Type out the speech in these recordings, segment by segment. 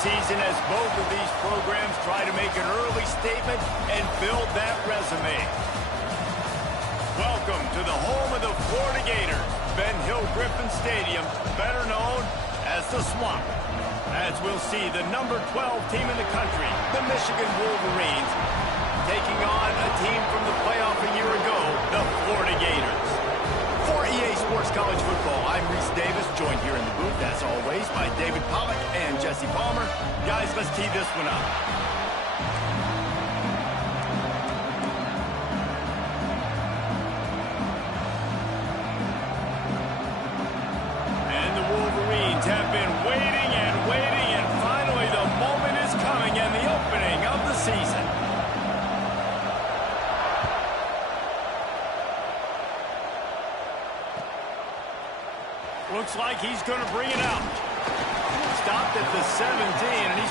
season as both of these programs try to make an early statement and build that resume. Welcome to the home of the Florida Gators, Ben Hill Griffin Stadium, better known as the Swamp. As we'll see the number 12 team in the country, the Michigan Wolverines, taking on a team from the playoff a year ago, the Florida Gators. For EA Sports College Football, I'm Reese Davis, joined here in the booth, as always, by David Pollack and Jesse Palmer. Guys, let's tee this one up. And the Wolverines have been waiting and waiting, and finally the moment is coming and the opening of the season. Looks like he's going to bring it out. Stopped at the 17, and he's...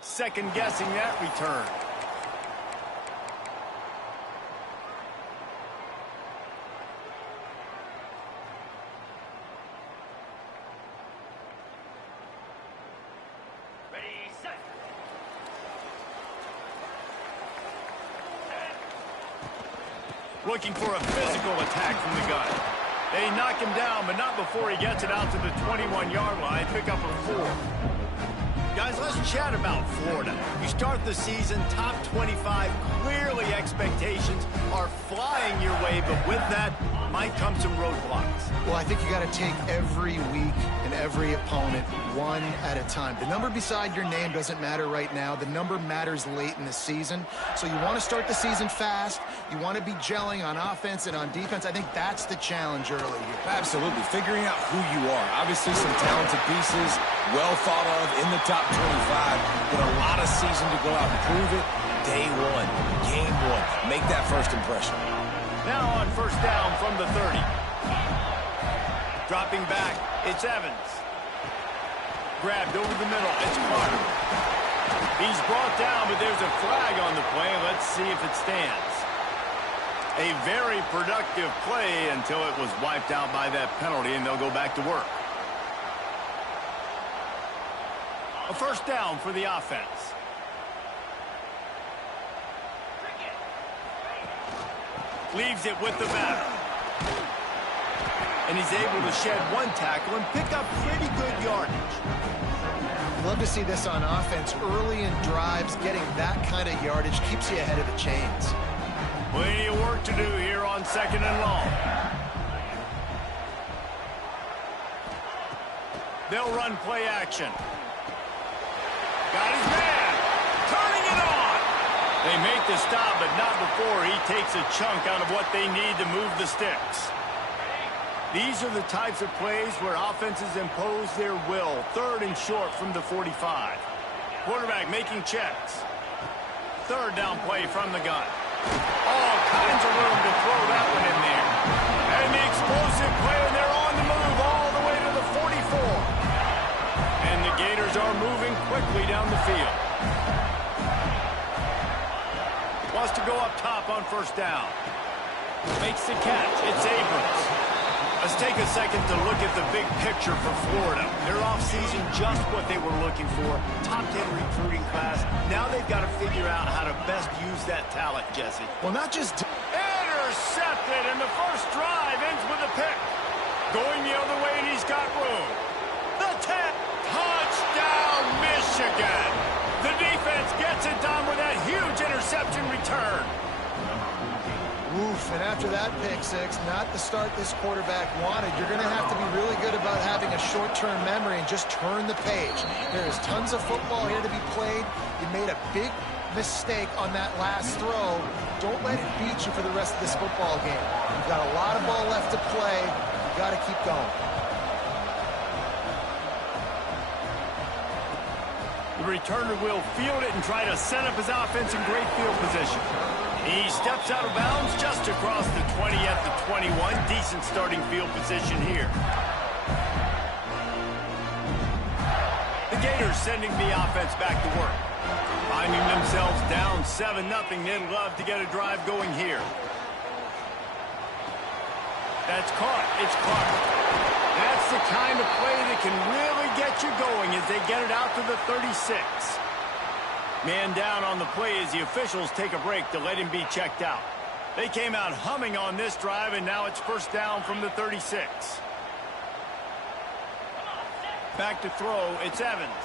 second-guessing that return. Ready, set. Looking for a physical attack from the gun. They knock him down, but not before he gets it out to the 21-yard line. Pick up a 4. Guys, let's chat about Florida. You start the season top 25. Clearly expectations are flying your way, but with that might come some roadblocks. Well, I think you got to take every week and every opponent one at a time. The number beside your name doesn't matter right now. The number matters late in the season. So you want to start the season fast. You want to be gelling on offense and on defense. I think that's the challenge early here. Absolutely. Figuring out who you are. Obviously some talented pieces, well thought of in the top 25, but a lot of season to go out and prove it. Day one, game one. Make that first impression. Now on first down from the 30. Dropping back, it's Evans. Grabbed over the middle, it's Marko. He's brought down, but there's a flag on the play. Let's see if it stands. A very productive play until it was wiped out by that penalty, and they'll go back to work. A first down for the offense. Leaves it with the batter. And he's able to shed one tackle and pick up pretty good yardage. Love to see this on offense. Early in drives, getting that kind of yardage keeps you ahead of the chains. Plenty of work to do here on second and long. They'll run play action. Got his man. Turning it on. They make the stop, but not before he takes a chunk out of what they need to move the sticks. These are the types of plays where offenses impose their will. Third and short from the 45. Quarterback making checks. Third down play from the gun. All kinds of room to throw that one in there. And the explosive play, and they're on the move all the way to the 44. And the Gators are moving quickly down the field. Wants to go up top on first down. Makes the catch. It's Abrams. Let's take a second to look at the big picture for Florida. Their offseason, just what they were looking for. Top 10 recruiting class. Now they've got to figure out how to best use that talent, Jesse. Well, not just... Intercepted, and the first drive ends with a pick. Going the other way, and he's got room. The 10. Touchdown, Michigan. The defense gets it done with that huge interception return. Oof, and after that pick six, not the start this quarterback wanted. You're going to have to be really good about having a short-term memory and just turn the page. There is tons of football here to be played. You made a big mistake on that last throw. Don't let it beat you for the rest of this football game. You've got a lot of ball left to play. You've got to keep going. The returner will field it and try to set up his offense in great field position. He steps out of bounds just across the 20 at the 21. Decent starting field position here. The Gators sending the offense back to work. Finding themselves down 7-0. They'd love to get a drive going here. That's caught. It's caught. That's the kind of play that can really get you going as they get it out to the 36. Man down on the play as the officials take a break to let him be checked out. They came out humming on this drive, and now it's first down from the 36. Back to throw, it's Evans.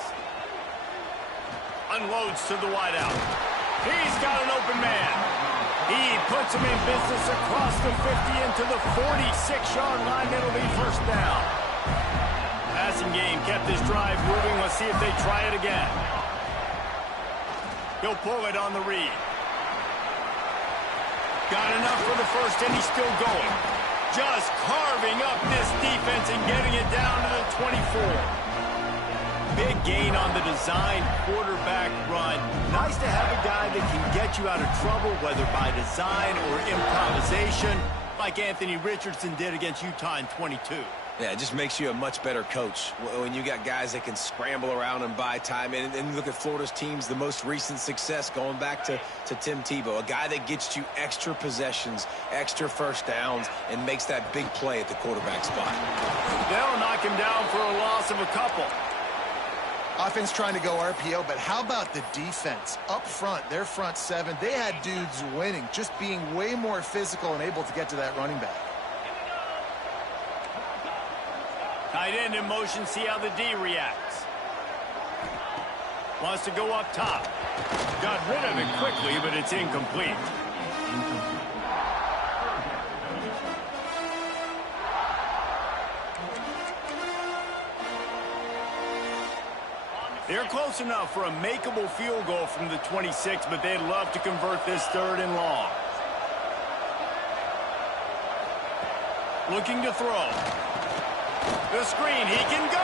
Unloads to the wideout. He's got an open man. He puts him in business across the 50 into the 46-yard line. It'll be first down. Passing game kept this drive moving. Let's see if they try it again. He'll pull it on the read. Got enough for the first, and he's still going. Just carving up this defense and getting it down to the 24. Big gain on the design quarterback run. Nice to have a guy that can get you out of trouble, whether by design or improvisation, like Anthony Richardson did against Utah in 22. Yeah, it just makes you a much better coach when you got guys that can scramble around and buy time. And look at Florida's teams, the most recent success going back to Tim Tebow, a guy that gets you extra possessions, extra first downs, and makes that big play at the quarterback spot. They'll knock him down for a loss of a couple. Offense trying to go RPO, but how about the defense? Up front, their front seven, they had dudes winning, just being way more physical and able to get to that running back. Tight end in motion, see how the D reacts. Wants to go up top. Got rid of it quickly, but it's incomplete. They're close enough for a makeable field goal from the 26, but they'd love to convert this third and long. Looking to throw. The screen, he can go.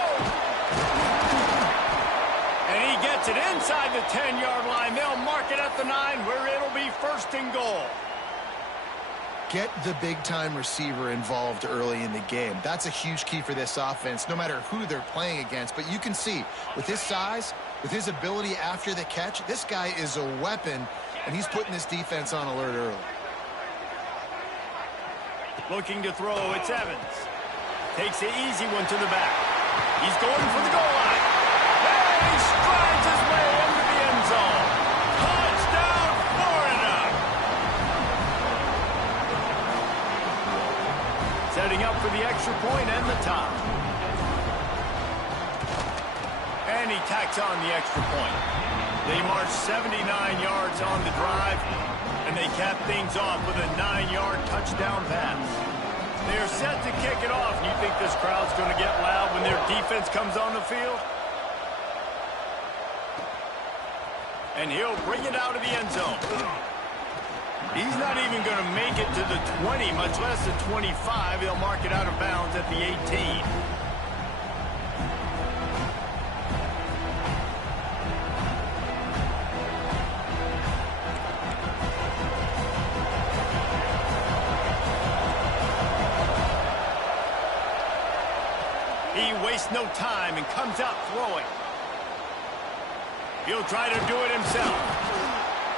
And he gets it inside the 10-yard line. They'll mark it at the 9, where it'll be first and goal. Get the big-time receiver involved early in the game. That's a huge key for this offense, no matter who they're playing against. But you can see, with his size, with his ability after the catch, this guy is a weapon, and he's putting this defense on alert early. Looking to throw, it's Evans. Takes the easy one to the back. He's going for the goal line. And he strides his way into the end zone. Touchdown, Florida! Setting up for the extra point and the top. And he tacks on the extra point. They march 79 yards on the drive, and they cap things off with a 9-yard touchdown pass. They're set to kick it off. You think this crowd's going to get loud when their defense comes on the field? And he'll bring it out of the end zone. He's not even going to make it to the 20, much less the 25. He'll mark it out of bounds at the 18. He wastes no time and comes out throwing. He'll try to do it himself.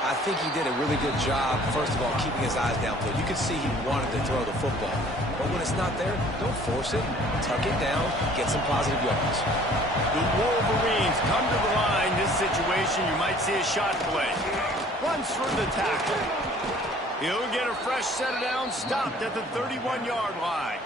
I think he did a really good job, first of all, keeping his eyes downfield. You could see he wanted to throw the football. But when it's not there, don't force it. Tuck it down, get some positive yards. The Wolverines come to the line. This situation, you might see a shot play. Runs through the tackle. He'll get a fresh set of downs, stopped at the 31-yard line.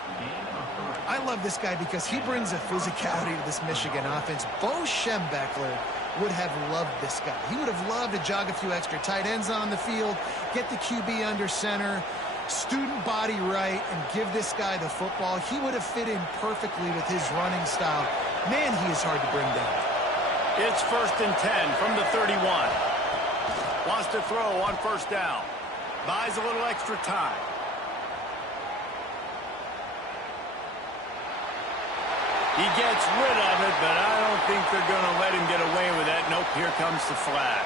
I love this guy because he brings a physicality to this Michigan offense. Bo Schembechler would have loved this guy. He would have loved to jog a few extra tight ends on the field, get the QB under center, student body right, and give this guy the football. He would have fit in perfectly with his running style. Man, he is hard to bring down. It's 1st and 10 from the 31. Wants to throw on first down. Buys a little extra time. He gets rid of it, but I don't think they're going to let him get away with that. Nope, here comes the flag.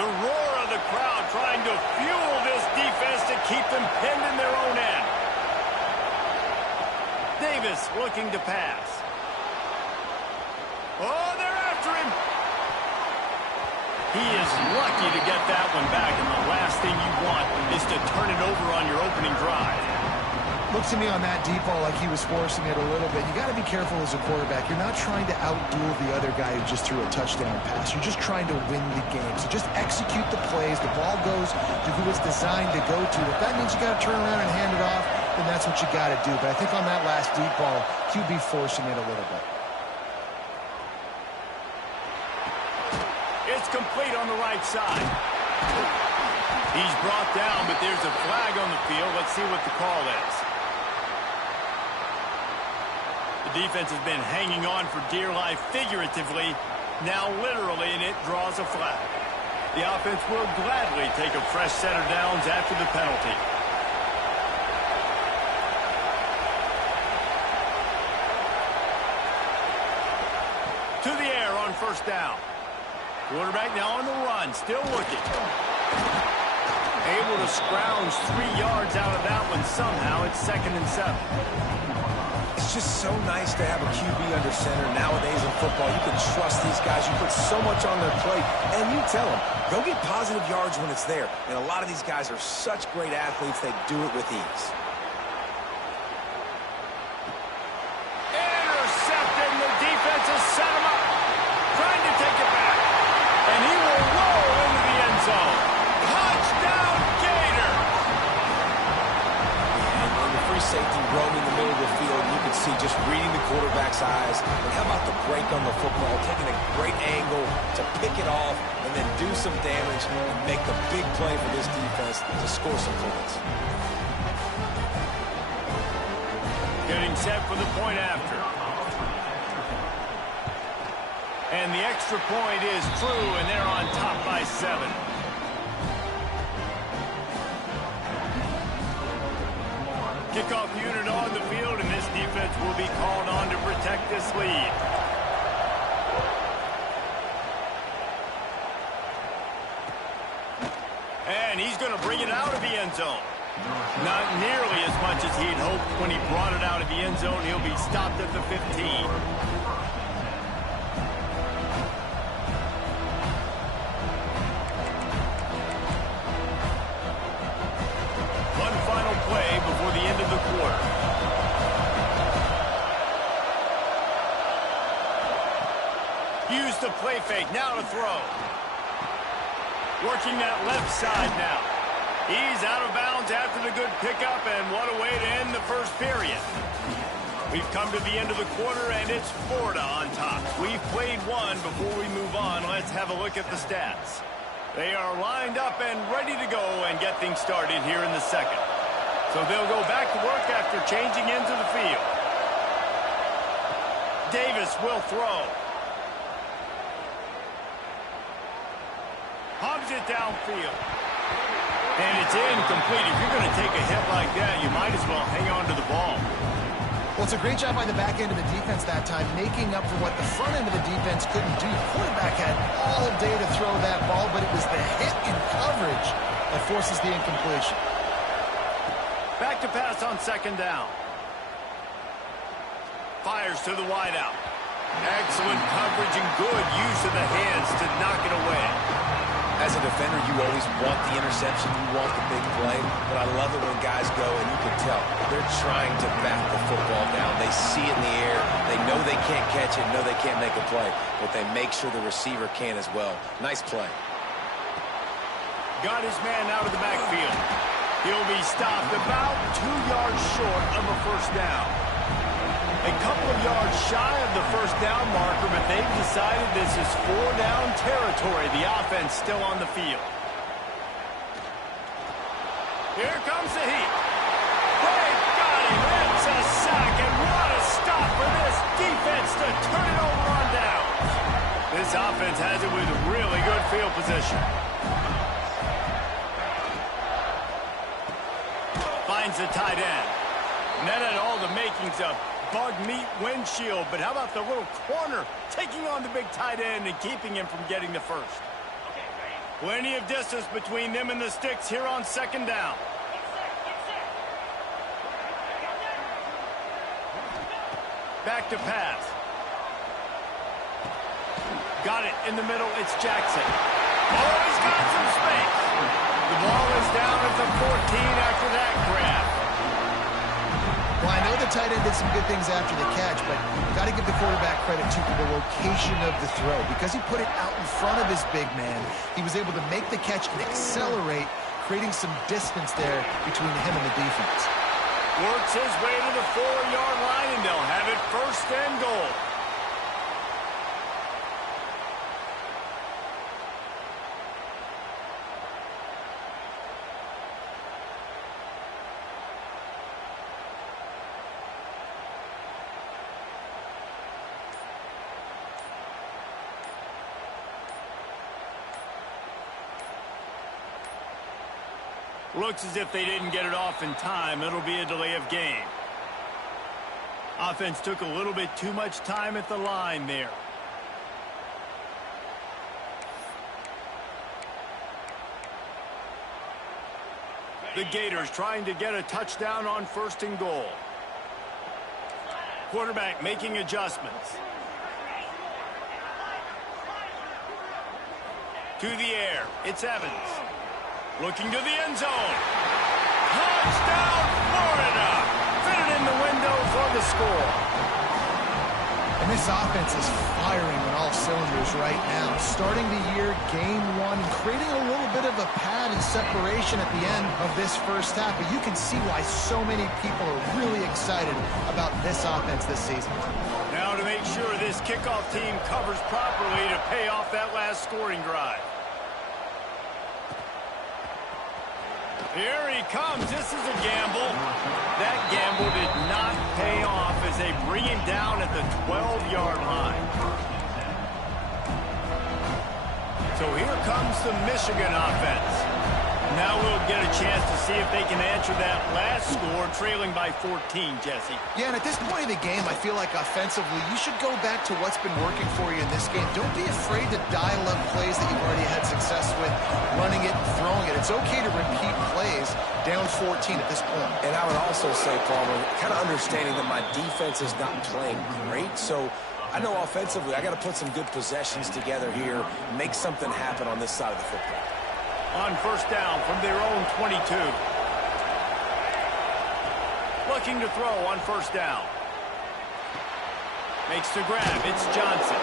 The roar of the crowd trying to fuel this defense to keep them pinned in their own end. Davis looking to pass. Oh, they're after him. He is lucky to get that one back, and the last thing you want is to turn it over on your opening drive. Looks to me on that deep ball like he was forcing it a little bit. You got to be careful as a quarterback. You're not trying to outduel the other guy who just threw a touchdown pass. You're just trying to win the game. So just execute the plays. The ball goes to who it's designed to go to. If that means you got to turn around and hand it off, then that's what you got to do. But I think on that last deep ball, QB forcing it a little bit. It's complete on the right side. He's brought down, but there's a flag on the field. Let's see what the call is. The defense has been hanging on for dear life figuratively, now literally, and it draws a flag. The offense will gladly take a fresh set of downs after the penalty. To the air on first down. Quarterback now on the run, still looking. Able to scrounge 3 yards out of that one somehow. It's 2nd and 7. It's just so nice to have a QB under center nowadays in football. You can trust these guys. You put so much on their plate, and you tell them, go get positive yards when it's there. And a lot of these guys are such great athletes, they do it with ease. Intercepted, and the defense has set him up. Trying to take it back. And he will roll into the end zone. Touchdown, Gator! And on the free safety roaming the middle of the field, you can see just reading the quarterback's eyes. And how about the break on the football, taking a great angle to pick it off and then do some damage and make the big play for this defense to score some points. Getting set for the point after. And the extra point is true, and they're on top by 7. Kickoff unit on the field, and this defense will be called on to protect this lead. And he's going to bring it out of the end zone. Not nearly as much as he'd hoped when he brought it out of the end zone. He'll be stopped at the 15. Before the end of the quarter. Use the play fake, now to throw. Working that left side now. He's out of bounds after the good pickup, and what a way to end the first period. We've come to the end of the quarter, and it's Florida on top. We've played one. Before we move on, let's have a look at the stats. They are lined up and ready to go and get things started here in the second. So they'll go back to work after changing into the field. Davis will throw. Hubs it downfield. And it's incomplete. If you're going to take a hit like that, you might as well hang on to the ball. Well, it's a great job by the back end of the defense that time, making up for what the front end of the defense couldn't do. The quarterback had all day to throw that ball, but it was the hit in coverage that forces the incompletion. Back to pass on 2nd down. Fires to the wideout. Excellent coverage and good use of the hands to knock it away. As a defender, you always want the interception, you want the big play, but I love it when guys go, and you can tell, they're trying to bat the football down. They see it in the air, they know they can't catch it, know they can't make a play, but they make sure the receiver can as well. Nice play. Got his man out of the backfield. He'll be stopped about 2 yards short of a first down. A couple of yards shy of the first down marker, but they've decided this is 4-down territory. The offense still on the field. Here comes the heat. They got him. It's a sack, and what a stop for this defense to turn it over on downs. This offense has it with really good field position. Finds the tight end. And that had all the makings of bug meat windshield, but how about the little corner taking on the big tight end and keeping him from getting the first? Plenty of distance between them and the sticks here on second down. Back to pass. Got it in the middle. It's Jackson. Oh, he's got some space. The ball is down at the 14 after that grab. Well, I know the tight end did some good things after the catch, but got to give the quarterback credit to the location of the throw. Because he put it out in front of his big man, he was able to make the catch and accelerate, creating some distance there between him and the defense. Works his way to the 4-yard line, and they'll have it first and goal. Looks as if they didn't get it off in time. It'll be a delay of game. Offense took a little bit too much time at the line there. The Gators trying to get a touchdown on first and goal. Quarterback making adjustments. To the air. It's Evans. Looking to the end zone. Touchdown, Florida! Fitted in the window for the score. And this offense is firing on all cylinders right now. Starting the year, game one, and creating a little bit of a pad and separation at the end of this first half. But you can see why so many people are really excited about this offense this season. Now to make sure this kickoff team covers properly to pay off that last scoring drive. Here he comes. This is a gamble. That gamble did not pay off as they bring him down at the 12-yard line. So here comes the Michigan offense. Now we'll get a chance to see if they can answer that last score, trailing by 14, Jesse. Yeah, and at this point in the game, I feel like offensively, you should go back to what's been working for you in this game. Don't be afraid to dial up plays that you've already had success with, running it and throwing it. It's okay to repeat plays down 14 at this point. And I would also say, Palmer, kind of understanding that my defense is not playing great, so I know offensively I got to put some good possessions together here, make something happen on this side of the football. On first down from their own 22. Looking to throw on first down. Makes the grab. It's Johnson.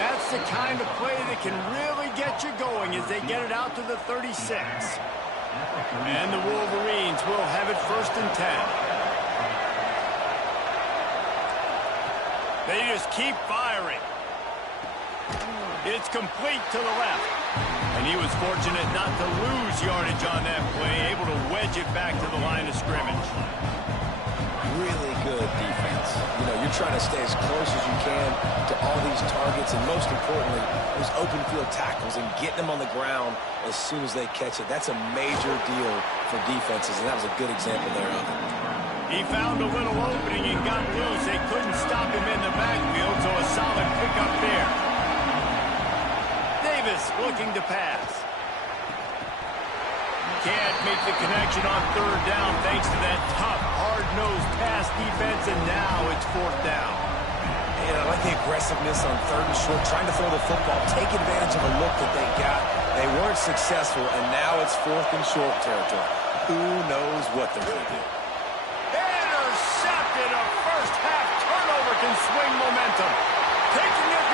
That's the kind of play that can really get you going as they get it out to the 36. And the Wolverines will have it first and 10. They just keep firing. It's complete to the left. And he was fortunate not to lose yardage on that play, able to wedge it back to the line of scrimmage. Really good defense. You know, you're trying to stay as close as you can to all these targets, and most importantly, those open field tackles and getting them on the ground as soon as they catch it. That's a major deal for defenses, and that was a good example there of it. He found a little opening and got loose. They couldn't stop him in the backfield, so a solid pickup there. Looking to pass. Can't make the connection on third down thanks to that tough, hard-nosed pass defense, and now it's fourth down. And I like the aggressiveness on 3rd and short, trying to throw the football, take advantage of a look that they got. They weren't successful, and now it's 4th and short territory. Who knows what they're going to do? Intercepted. A first-half turnover can swing momentum. Taking it